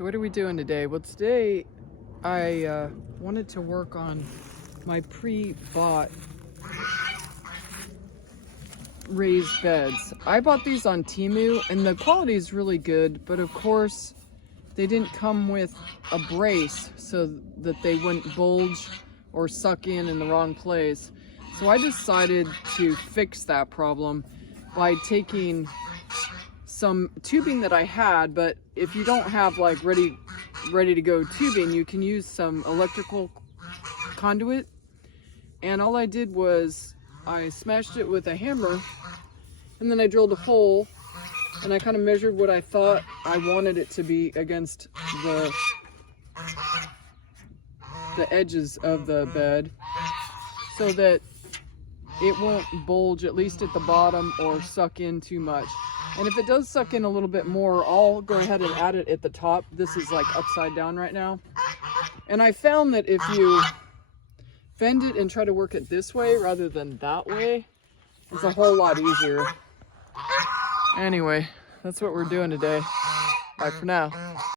So what are we doing today? Well, today I wanted to work on my pre-bought raised beds. I bought these on Temu and the quality is really good, but of course they didn't come with a brace so that they wouldn't bulge or suck in the wrong place. So I decided to fix that problem by taking some tubing that I had, but if you don't have like ready to go tubing, you can use some electrical conduit. And all I did was I smashed it with a hammer, and then I drilled a hole, and I kind of measured what I thought I wanted it to be against the edges of the bed, so that it won't bulge, at least at the bottom, or suck in too much. And if it does suck in a little bit more, I'll go ahead and add it at the top. This is like upside down right now. And I found that if you bend it and try to work it this way rather than that way, it's a whole lot easier. Anyway, that's what we're doing today. Bye for now.